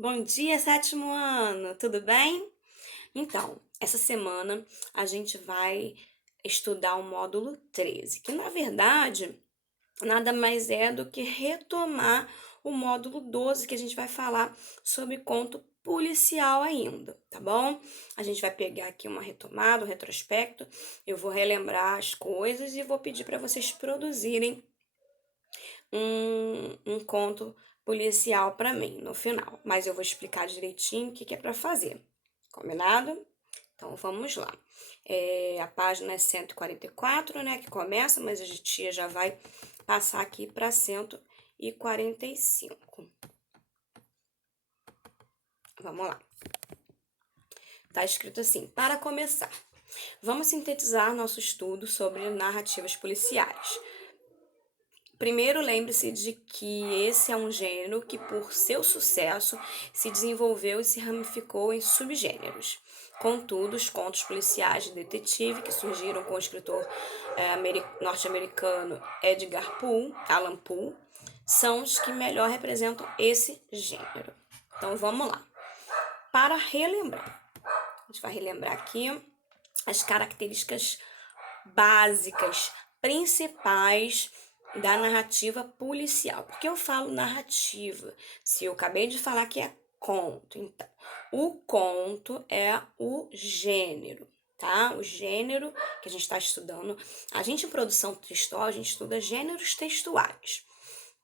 Bom dia, sétimo ano, tudo bem? Então, essa semana a gente vai estudar o módulo 13, que na verdade nada mais é do que retomar o módulo 12, que a gente vai falar sobre conto policial ainda, tá bom? A gente vai pegar aqui uma retomada, um retrospecto, eu vou relembrar as coisas e vou pedir para vocês produzirem um conto policial para mim no final, mas eu vou explicar direitinho o que é para fazer, combinado? Então vamos lá. A página é 144, né, que começa, mas a tia já vai passar aqui para 145. Vamos lá. Tá escrito assim: para começar, vamos sintetizar nosso estudo sobre narrativas policiais. Primeiro, lembre-se de que esse é um gênero que, por seu sucesso, se desenvolveu e se ramificou em subgêneros. Contudo, os contos policiais de detetive, que surgiram com o escritor norte-americano Edgar Poe, Allan Poe, são os que melhor representam esse gênero. Então, vamos lá. Para relembrar, a gente vai relembrar aqui as características básicas, principais da narrativa policial. Por que eu falo narrativa? Se eu acabei de falar que é conto, então, o conto é o gênero, tá? O gênero que a gente está estudando. A gente, em produção textual, a gente estuda gêneros textuais.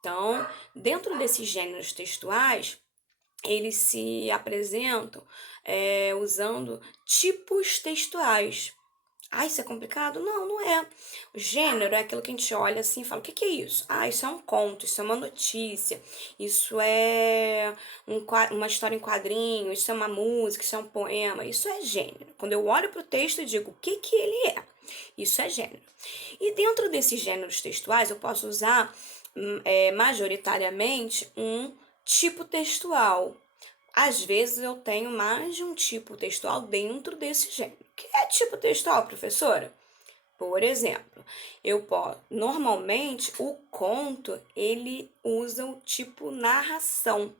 Então, dentro desses gêneros textuais, eles se apresentam usando tipos textuais. Ah, isso é complicado? Não, não é. O gênero é aquilo que a gente olha assim e fala: o que é isso? Ah, isso é um conto, isso é uma notícia, isso é uma história em quadrinho, isso é uma música, isso é um poema. Isso é gênero. Quando eu olho para o texto e digo o que ele é, isso é gênero. E dentro desses gêneros textuais, eu posso usar majoritariamente um tipo textual. Às vezes eu tenho mais de um tipo textual dentro desse gênero. O que é tipo textual, professora? Por exemplo, normalmente o conto ele usa o tipo narração.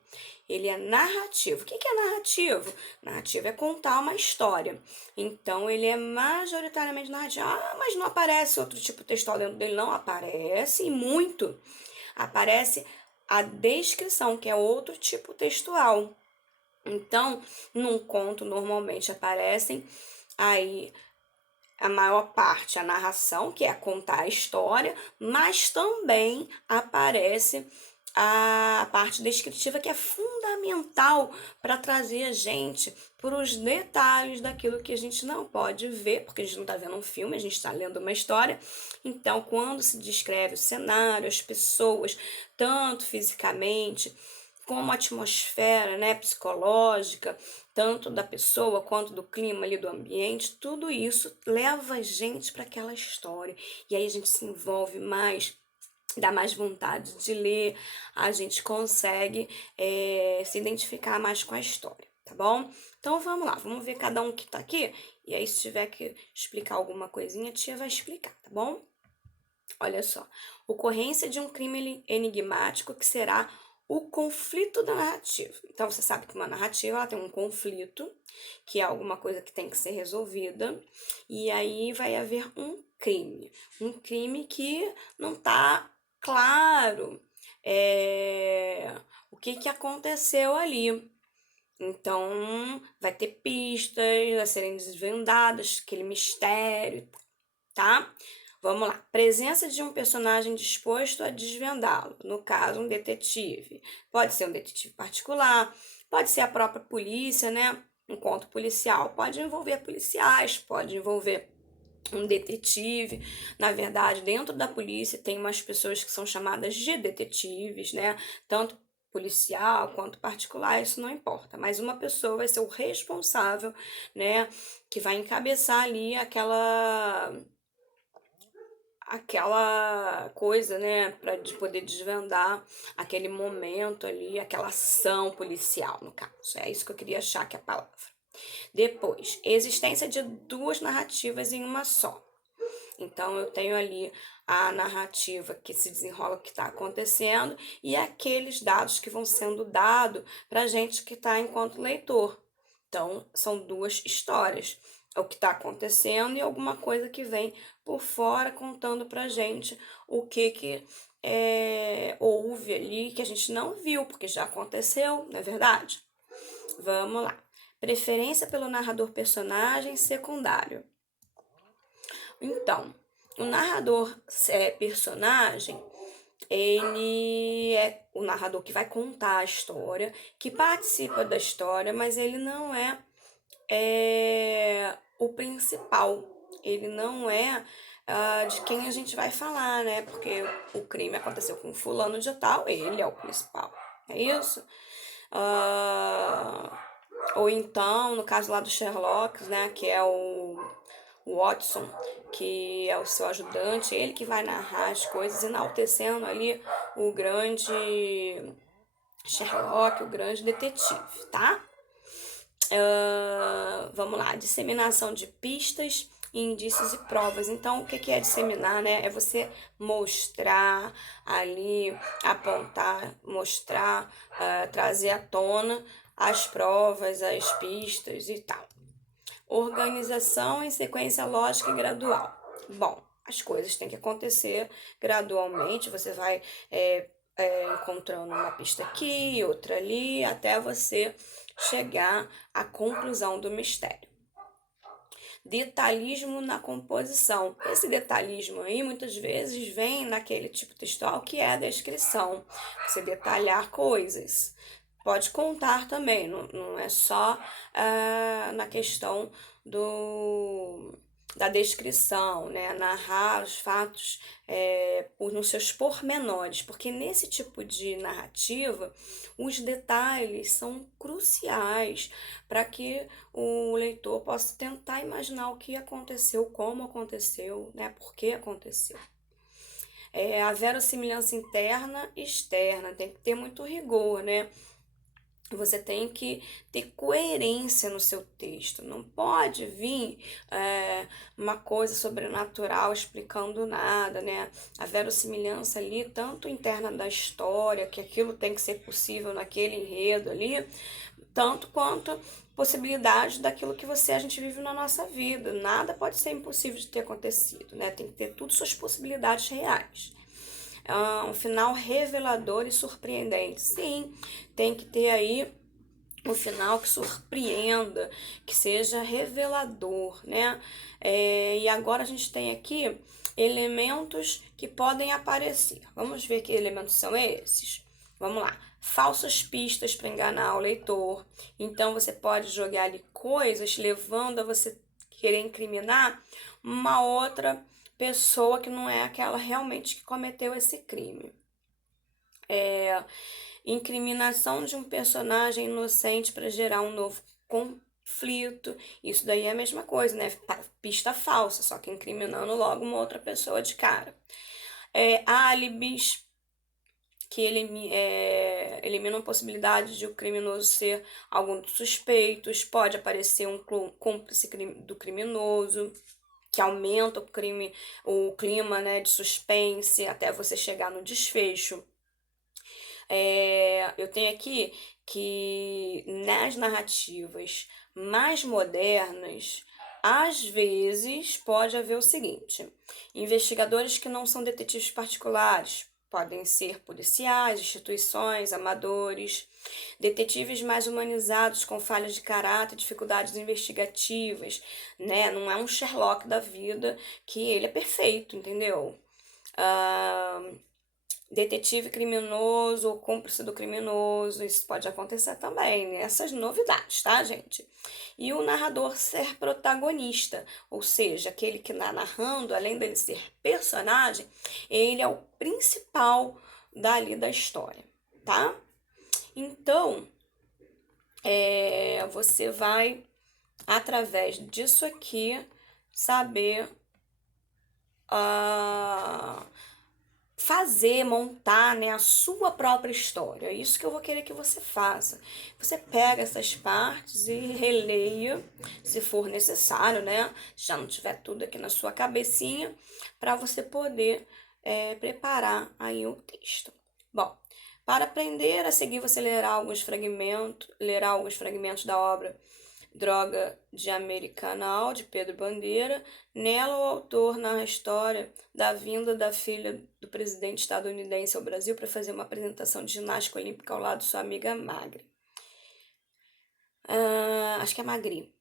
Ele é narrativo. O que é narrativo? Narrativo é contar uma história. Então ele é majoritariamente narrativo. Ah, mas não aparece outro tipo textual dentro dele? Não aparece, e muito. Aparece a descrição, que é outro tipo textual. Então, num conto normalmente aparecem aí a maior parte, a narração, que é contar a história, mas também aparece a parte descritiva, que é fundamental para trazer a gente para os detalhes daquilo que a gente não pode ver, porque a gente não está vendo um filme, a gente está lendo uma história. Então, quando se descreve o cenário, as pessoas, tanto fisicamente como a atmosfera, né, psicológica, tanto da pessoa quanto do clima ali do ambiente, tudo isso leva a gente para aquela história. E aí a gente se envolve mais, dá mais vontade de ler, a gente consegue se identificar mais com a história, tá bom? Então vamos lá, vamos ver cada um que tá aqui, e aí se tiver que explicar alguma coisinha, a tia vai explicar, tá bom? Olha só, ocorrência de um crime enigmático que será o conflito da narrativa. Então, você sabe que uma narrativa ela tem um conflito, que é alguma coisa que tem que ser resolvida, e aí vai haver um crime que não está claro o que aconteceu ali. Então, vai ter pistas a serem desvendadas, aquele mistério, tá? Vamos lá. Presença de um personagem disposto a desvendá-lo. No caso, um detetive. Pode ser um detetive particular, pode ser a própria polícia, né? Um conto policial. Pode envolver policiais, pode envolver um detetive. Na verdade, dentro da polícia tem umas pessoas que são chamadas de detetives, né? Tanto policial quanto particular, isso não importa, mas uma pessoa vai ser o responsável, né, que vai encabeçar ali aquela coisa, né, para de poder desvendar aquele momento ali, aquela ação policial, no caso. É isso que eu queria achar que é a palavra. Depois, existência de duas narrativas em uma só. Então, eu tenho ali a narrativa que se desenrola o que está acontecendo e aqueles dados que vão sendo dados para a gente que está enquanto leitor. Então, são duas histórias. É o que está acontecendo e alguma coisa que vem por fora contando para a gente o que houve ali que a gente não viu, porque já aconteceu, não é verdade? Vamos lá. Preferência pelo narrador personagem secundário. Então, o narrador personagem, ele é o narrador que vai contar a história, que participa da história, mas ele não é o principal. Ele não é de quem a gente vai falar, né? Porque o crime aconteceu com fulano de tal, ele é o principal. É isso? Ah, ou então, no caso lá do Sherlock, né? Que é o Watson, que é o seu ajudante, ele que vai narrar as coisas, enaltecendo ali o grande Sherlock, o grande detetive, tá? Vamos lá, disseminação de pistas, indícios e provas. Então, o que é disseminar, né? É você mostrar ali, apontar, mostrar, trazer à tona as provas, as pistas e tal. Organização em sequência lógica e gradual. Bom, as coisas têm que acontecer gradualmente, você vai encontrando uma pista aqui, outra ali, até você chegar à conclusão do mistério. Detalhismo na composição. Esse detalhismo aí muitas vezes vem naquele tipo textual que é a descrição, você detalhar coisas. Pode contar também, não é só na questão da descrição, né? Narrar os fatos nos seus pormenores, porque nesse tipo de narrativa os detalhes são cruciais para que o leitor possa tentar imaginar o que aconteceu, como aconteceu, né? Por que aconteceu. A verossimilhança interna e externa, tem que ter muito rigor, né? Você tem que ter coerência no seu texto. Não pode vir uma coisa sobrenatural explicando nada, né? A verossimilhança ali, tanto interna da história, que aquilo tem que ser possível naquele enredo ali, tanto quanto possibilidade daquilo que a gente vive na nossa vida. Nada pode ser impossível de ter acontecido, né? Tem que ter tudo suas possibilidades reais. Um final revelador e surpreendente. Sim, tem que ter aí um final que surpreenda, que seja revelador, né? E agora a gente tem aqui elementos que podem aparecer. Vamos ver que elementos são esses? Vamos lá. Falsas pistas para enganar o leitor. Então você pode jogar ali coisas levando a você querer incriminar uma outra pessoa que não é aquela realmente que cometeu esse crime. Incriminação de um personagem inocente para gerar um novo conflito. Isso daí é a mesma coisa, né? Pista falsa, só que incriminando logo uma outra pessoa de cara. Álibis que eliminam a possibilidade de o criminoso ser algum dos suspeitos. Pode aparecer um cúmplice do criminoso, que aumenta o clima, né, de suspense até você chegar no desfecho. Eu tenho aqui que nas narrativas mais modernas, às vezes pode haver o seguinte: investigadores que não são detetives particulares. Podem ser policiais, instituições, amadores, detetives mais humanizados com falhas de caráter, dificuldades investigativas, né? Não é um Sherlock da vida que ele é perfeito, entendeu? Detetive criminoso ou cúmplice do criminoso, isso pode acontecer também, né? Essas novidades, tá, gente? E o narrador ser protagonista, ou seja, aquele que está narrando, além dele ser personagem, ele é o principal dali da história, tá? Então, você vai, através disso aqui, saber montar, né, a sua própria história. É isso que eu vou querer que você faça. Você pega essas partes e releia, se for necessário, né? Já não tiver tudo aqui na sua cabecinha, para você poder preparar aí o texto. Bom, para aprender a seguir, você lerá alguns fragmentos da obra Droga de Americanal, de Pedro Bandeira. Nela, o autor narra a história da vinda da filha do presidente estadunidense ao Brasil para fazer uma apresentação de ginástica olímpica ao lado de sua amiga Magri. Acho que é Magri.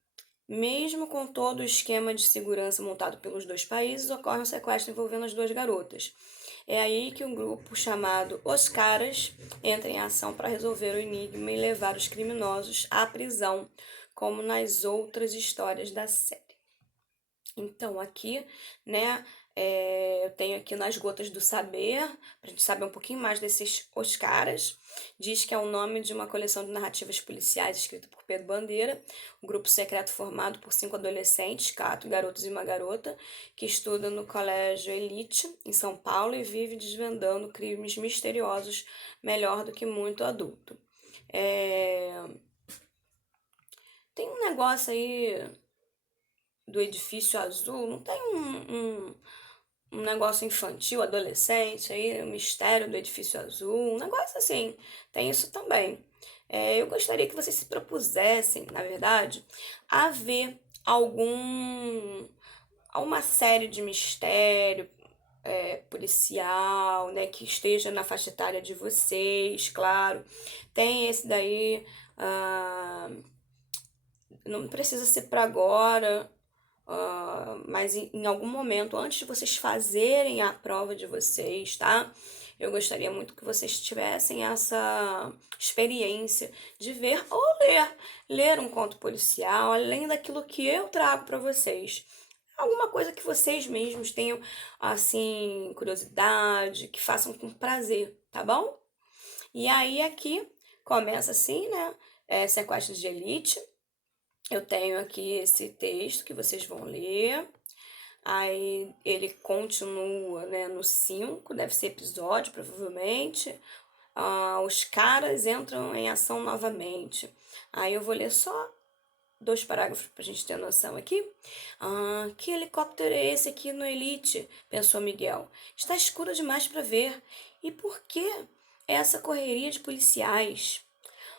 Mesmo com todo o esquema de segurança montado pelos dois países, ocorre um sequestro envolvendo as duas garotas. É aí que um grupo chamado Os Caras entra em ação para resolver o enigma e levar os criminosos à prisão, como nas outras histórias da série. Então, aqui, né, eu tenho aqui nas Gotas do Saber, para a gente saber um pouquinho mais desses Os Caras. Diz que é o nome de uma coleção de narrativas policiais escrita por Pedro Bandeira, um grupo secreto formado por 5 adolescentes, 4 garotos e uma garota, que estudam no Colégio Elite, em São Paulo, e vive desvendando crimes misteriosos melhor do que muito adulto. Tem um negócio aí do edifício azul, não tem um negócio infantil, adolescente aí, o mistério do edifício azul, um negócio assim, tem isso também. Eu gostaria que vocês se propusessem, na verdade, a ver alguma série de mistério policial, né, que esteja na faixa etária de vocês, claro. Tem esse daí, não precisa ser para agora, mas em algum momento, antes de vocês fazerem a prova de vocês, tá? Eu gostaria muito que vocês tivessem essa experiência de ver ou ler um conto policial, além daquilo que eu trago para vocês. Alguma coisa que vocês mesmos tenham, assim, curiosidade, que façam com prazer, tá bom? E aí aqui começa assim, né? Sequestro de Elite. Eu tenho aqui esse texto que vocês vão ler. Aí ele continua, né, no 5, deve ser episódio, provavelmente. Os caras entram em ação novamente. Aí eu vou ler só 2 parágrafos pra gente ter noção aqui. Que helicóptero é esse aqui no Elite? Pensou Miguel. Está escuro demais para ver. E por que essa correria de policiais?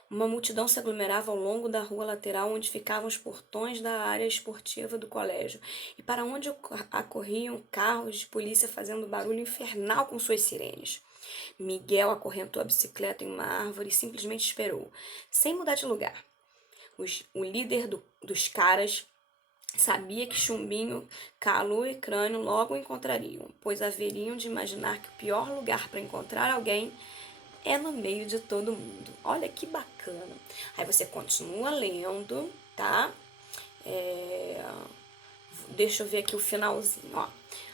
Uma multidão se aglomerava ao longo da rua lateral onde ficavam os portões da área esportiva do colégio e para onde acorriam carros de polícia fazendo barulho infernal com suas sirenes. Miguel acorrentou a bicicleta em uma árvore e simplesmente esperou, sem mudar de lugar. O líder dos caras sabia que Chumbinho, Calu e Crânio logo o encontrariam, pois haveriam de imaginar que o pior lugar para encontrar alguém é no meio de todo mundo. Olha que bacana. Aí você continua lendo, tá? Deixa eu ver aqui o finalzinho, ó.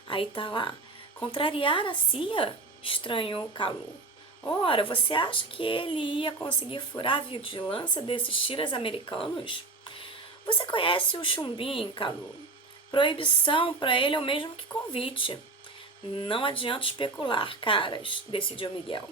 Aí tá lá. Contrariar a Cia? Estranhou Calu. Ora, você acha que ele ia conseguir furar a vigilância desses tiras americanos? Você conhece o Chumbim, Calu? Proibição para ele é o mesmo que convite. Não adianta especular, caras, decidiu Miguel.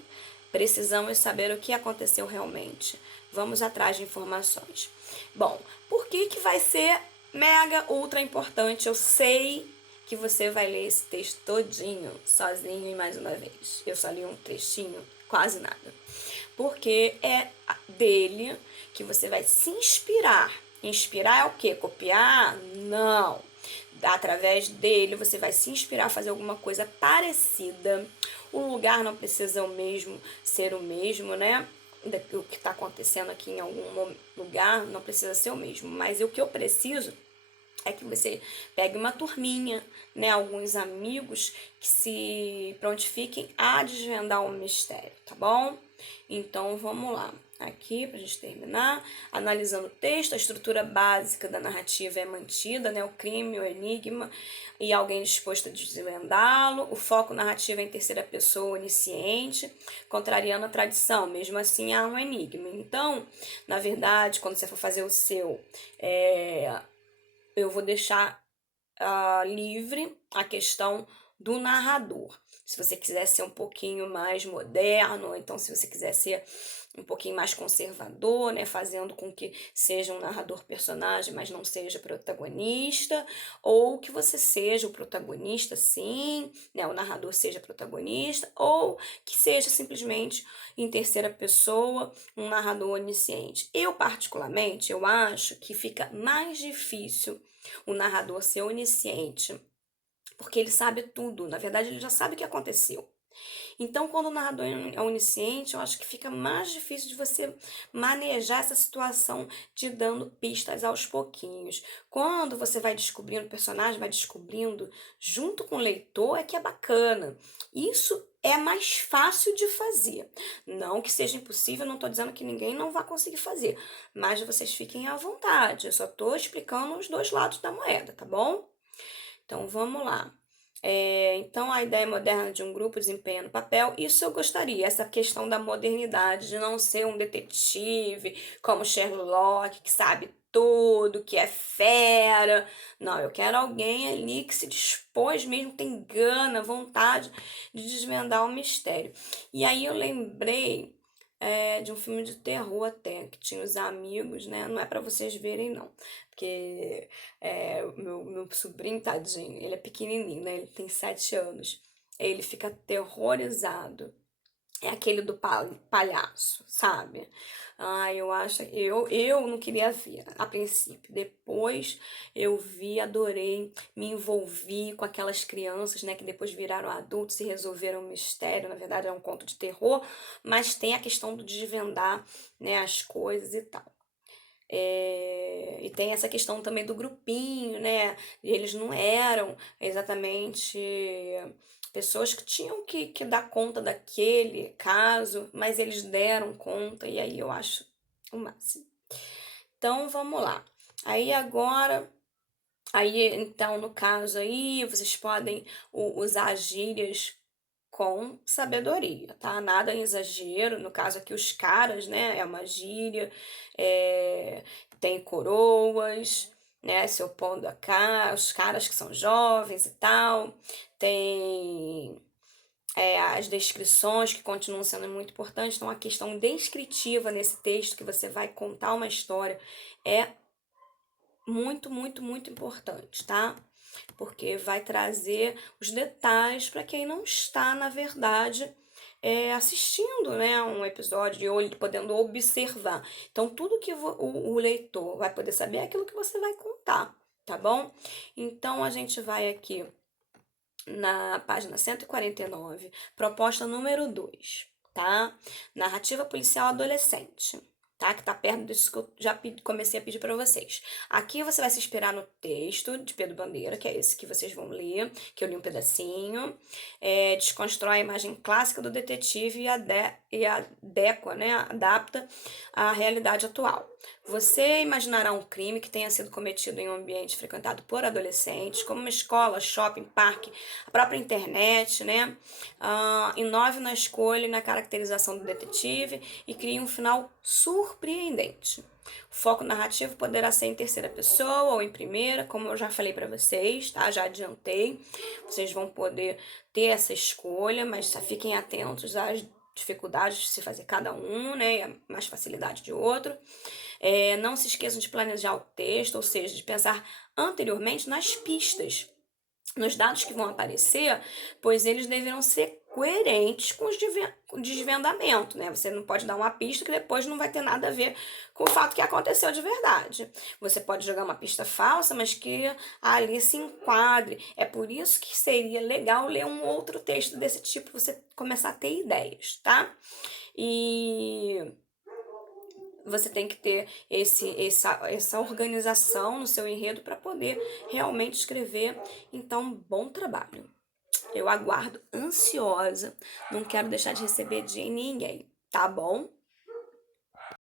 Precisamos saber o que aconteceu realmente. Vamos atrás de informações. Bom, por que vai ser mega ultra importante? Eu sei que você vai ler esse texto todinho, sozinho e mais uma vez. Eu só li um trechinho, quase nada. Porque é dele que você vai se inspirar. Inspirar é o quê? Copiar? Não. Através dele você vai se inspirar a fazer alguma coisa parecida. O lugar não precisa ser o mesmo, né? O que está acontecendo aqui em algum lugar não precisa ser o mesmo. Mas o que eu preciso é que você pegue uma turminha, né? Alguns amigos que se prontifiquem a desvendar um mistério, tá bom? Então vamos lá. Aqui, para a gente terminar, analisando o texto, a estrutura básica da narrativa é mantida, né? O crime, o enigma e alguém disposto a desvendá-lo. O foco narrativo é em terceira pessoa, onisciente, contrariando a tradição. Mesmo assim, há um enigma. Então, na verdade, quando você for fazer o seu, eu vou deixar livre a questão do narrador. Se você quiser ser um pouquinho mais moderno, ou então se você quiser ser um pouquinho mais conservador, né, fazendo com que seja um narrador personagem, mas não seja protagonista, ou que você seja o protagonista, sim, né, o narrador seja protagonista, ou que seja simplesmente em terceira pessoa, um narrador onisciente. Eu, particularmente, eu acho que fica mais difícil o narrador ser onisciente, porque ele sabe tudo, na verdade ele já sabe o que aconteceu. Então, quando o narrador é onisciente, eu acho que fica mais difícil de você manejar essa situação de dando pistas aos pouquinhos. Quando você vai descobrindo o personagem, vai descobrindo junto com o leitor, é que é bacana. Isso é mais fácil de fazer. Não que seja impossível, não estou dizendo que ninguém não vai conseguir fazer, mas vocês fiquem à vontade. Eu só estou explicando os dois lados da moeda, tá bom? Então vamos lá. Então, a ideia moderna de um grupo desempenha no papel, isso eu gostaria, essa questão da modernidade, de não ser um detetive como Sherlock, que sabe tudo, que é fera. Não, eu quero alguém ali que se dispôs mesmo, tem gana, vontade de desvendar o mistério. E aí eu lembrei de um filme de terror até, que tinha os amigos, né? Não é para vocês verem, não. Porque o meu sobrinho, tadinho, ele é pequenininho, né? Ele tem 7 anos. Ele fica aterrorizado. É aquele do palhaço, sabe? Eu acho, eu não queria ver a princípio. Depois eu vi, adorei, me envolvi com aquelas crianças, né, que depois viraram adultos e resolveram o mistério. Na verdade, é um conto de terror, mas tem a questão do desvendar, né, as coisas e tal. E tem essa questão também do grupinho, né? E eles não eram exatamente pessoas que tinham que dar conta daquele caso, mas eles deram conta, e aí eu acho o máximo. Então vamos lá. Aí agora, aí então no caso aí, vocês podem usar gírias com sabedoria, tá? Nada em exagero, no caso aqui os caras, né? É uma gíria, é, tem coroas, né? Se opondo a cá, os caras que são jovens e tal, tem as descrições que continuam sendo muito importantes, então a questão descritiva nesse texto que você vai contar uma história é muito, muito, muito importante, tá? Porque vai trazer os detalhes para quem não está, na verdade, assistindo, né, um episódio ou podendo observar. Então, tudo que o leitor vai poder saber é aquilo que você vai contar, tá bom? Então, a gente vai aqui na página 149, proposta número 2, tá? Narrativa policial adolescente, tá? Que tá perto disso que eu já comecei a pedir para vocês. Aqui você vai se inspirar no texto de Pedro Bandeira, que é esse que vocês vão ler, que eu li um pedacinho. Desconstrói a imagem clássica do detetive e adequa, né? Adapta à realidade atual. Você imaginará um crime que tenha sido cometido em um ambiente frequentado por adolescentes, como uma escola, shopping, parque, a própria internet, né? Inove na escolha e na caracterização do detetive e crie um final surpreendente. O foco narrativo poderá ser em terceira pessoa ou em primeira, como eu já falei para vocês, tá? Já adiantei. Vocês vão poder ter essa escolha, mas fiquem atentos às dificuldades de se fazer cada um, né? E a mais facilidade de outro. Não se esqueçam de planejar o texto, ou seja, de pensar anteriormente nas pistas, nos dados que vão aparecer, pois eles deverão ser coerentes com o desvendamento, né? Você não pode dar uma pista que depois não vai ter nada a ver com o fato que aconteceu de verdade. Você pode jogar uma pista falsa, mas que ali se enquadre. É por isso que seria legal ler um outro texto desse tipo, você começar a ter ideias, tá? E você tem que ter essa organização no seu enredo para poder realmente escrever. Então, bom trabalho. Eu aguardo ansiosa, não quero deixar de receber de ninguém, tá bom?